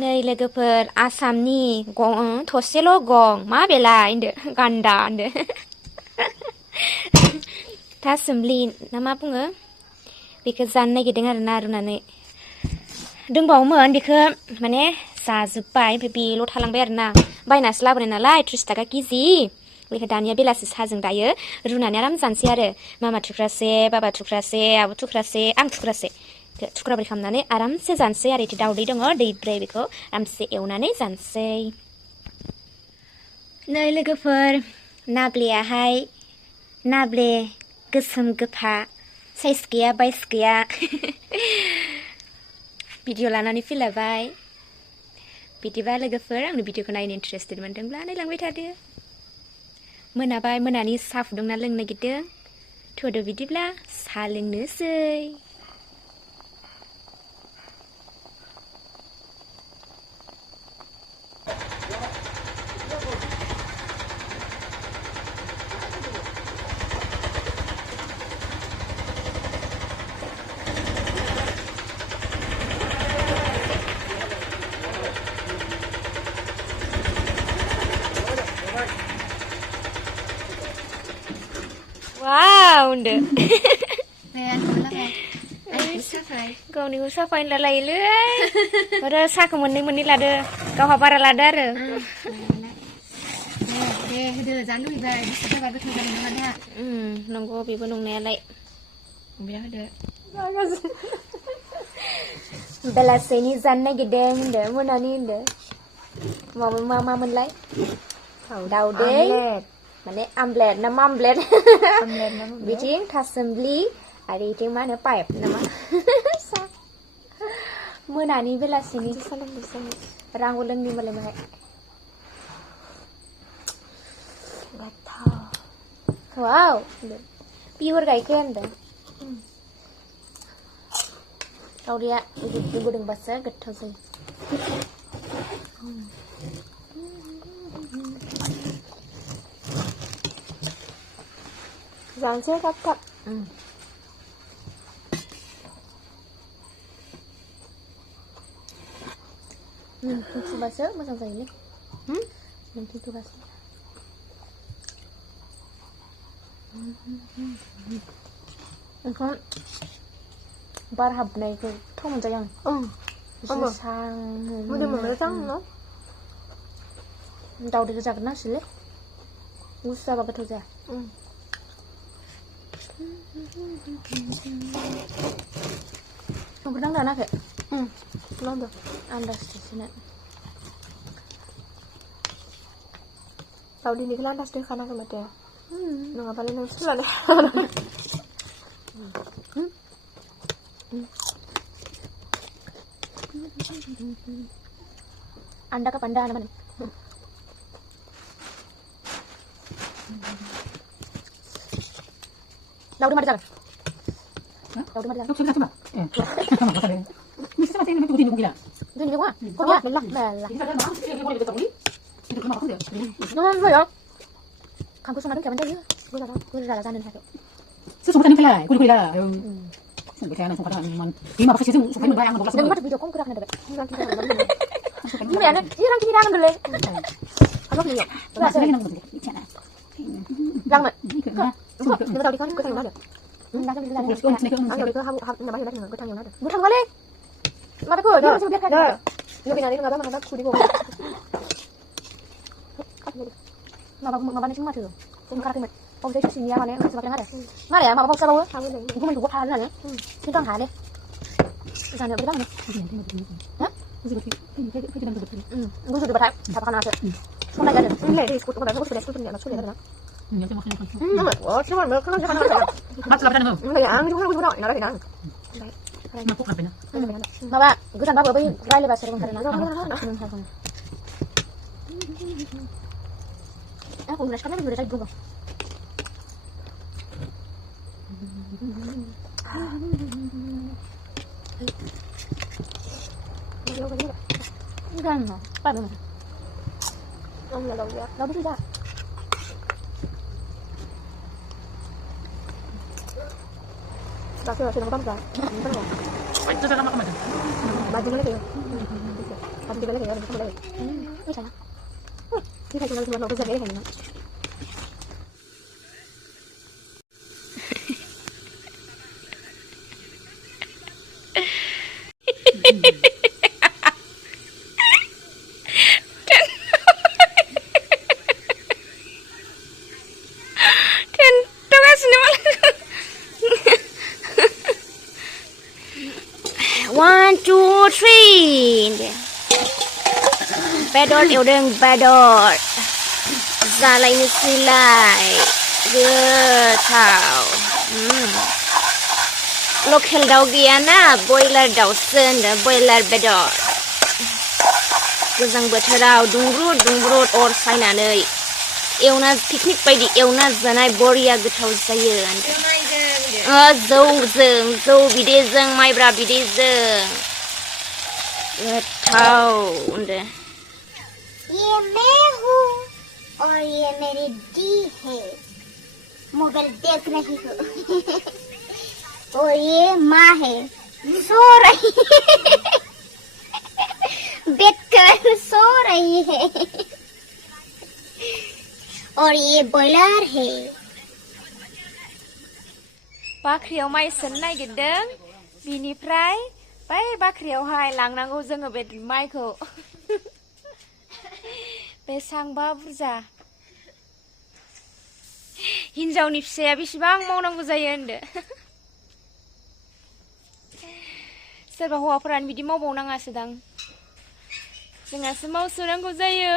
नै लोगोफोर आसामनि थसेल' गं मा बेला होनदो गान्दा होनदो थासुमलि ना मा बुङो बेखौ जानो नागिरदों आरोना रुनानै दंबावोमोन बेखौ माने जाजोब्बाय ओमफ्राय बेल' थालांबाय आरोना बायनासो लाबोनाय नालाय 30 थाखा केजि बेखौ दानिया बेलासि साजों दायो रुनानै आराम जानोसै आरो मामा थुख्रासे बाबा थुख्रासे आब' थुख्रासे आं थुख्रासे थुख्राब्रै खालामनानै आरामसे जानोसै आरो इदि दाउदै दङ दैब्रै बेखौ आरामसे एवनानै जानोसै नै लोगोफोर नाब्लेयाहाय नाब्ले गोसोम गोफा साइज गैया बाइस गैया भिडिअ लानानै फैलायबाय बिदिबा लोगोफोर आंनि भिडिअखौ नायनो इन्टारेस्टेड मोनदोंब्ला नायलांबाय थादो मोनाबाय मोनानि साहा फुदुंना लोंनो नागिरदों थुदो बिदिब्ला साहा लोंनोसै Wow, udah. Gaवनिखौ साफायनो लालायोलै आरो साहाखौ मोननै लादो गावहा बारा लादो आरो दे होदो जानो लुबैबाय बिसि जाबा गोथाव जानाय नङा दा नंगौ बेबो नंनायालाय बे होदो बेलासेनि जानो नागिरदों होनदो मोनानि होनदो मामोनलाय दाउदै माने आमलेट ना मामलेट बिथिं थासुमलि आरो इथिं मा होनो पाइप नामा मोनानि बेलासिनि रांबो लोंनि मालाय माहाय वाव पियर गाइखेर होनदों दाउदैया गुदुंबासो गोथाव जायो जानोसै थाब सुबासो मोजां जायोलै सुबासो ओंखाम बार हाबनायखौ थाव मोनजायो आं दाउदैखौ जागोन नांसिलै गुसु जाबा गोथाव जाया संख्रि नांदों नाङाखै नांदों आन्दाजसो दाउदैनिखौ आन्दाज दोनखानांगोन माथो नङाबालाय नों सुलानो anda ke panda mana Daudi mari jalan Daudi mari jalan coba ini sama saya namanya gila ini juga kok ya belah non ya kamu sana tuh jangan gue udah jalan satu sesuatu nih kalah kulit lah sampai kayak nang man ini apa sih itu sampai bayang nang dan mata video kong gerak nih deh gimana sih orang kiri tangan dulu apa nih yuk lagi nang jangan kok kita tahu di kan gue tanya ada nggak sampai jalan gue namanya udah gue tanya ada gue tanya kali mata gue dia masih biar kayak lebih nanti nggak apa aku di bawah Mama ni cuma tu, sekarang ni, oh saya sini ya mana, sebab yang ada ya, mama bawa sahaja, gue main dua kali ni, kita tak ada, kita ada berapa ni? Gue sudah berapa? Apa kan ada? Kau nak ada? Ini, ikut kau dah, kau sudah ni, masuk ni ada. Oh, cuma mereka kan jangan ada. Macam apa ni? Ya, ang juga gue berapa? Nara kita. Nampak apa ni? Mama, gue tak bawa bayi, raya lepas serban karena. Aku udah sekarang udah berubah. Enggak, apa namanya? Enggak tahu ya. Tahu tidak? Masih nonton enggak? Itu sama kamu. Baju lagi ya. Aku juga lagi ya, kamu lagi. Wih salah. Ini kayak cuma mau kerja kayak gini. Tentu kan sini malah. 1, 2, 3. Bedor udang bedor. Zalai ni silai. Gotaw. Lokal daw giyana, boiler daw sen, boiler bedor. Goजां बोथोराव दुंब्रुद अर सायनानै एवना picnic बायदि एवना जानाय बरिया गोथाव जायो। जौ बिदैजों माइब्रा बिदैजों गोथाव होनदो। ये मैं हूँ और ये मेरी दी है, मोबाइल देख रही हूँ। और ये माँ है, सो रही है। बैठकर सो रही है। और ये बॉयलर है। बाख्रियाव माइ सोनो नागिरदों बिनिफ्राय बै बाख्रियावहाय लांनांगौ जोङो बे माइखौ बेसांबा बुरजा हिनजावनि फिसाया बेसेबां मावनांगौ जायो होनदो सोरबा हौवाफोरानो बिदि मावबावनाङासोदां जोंहासो मावसोनांगौ जायो।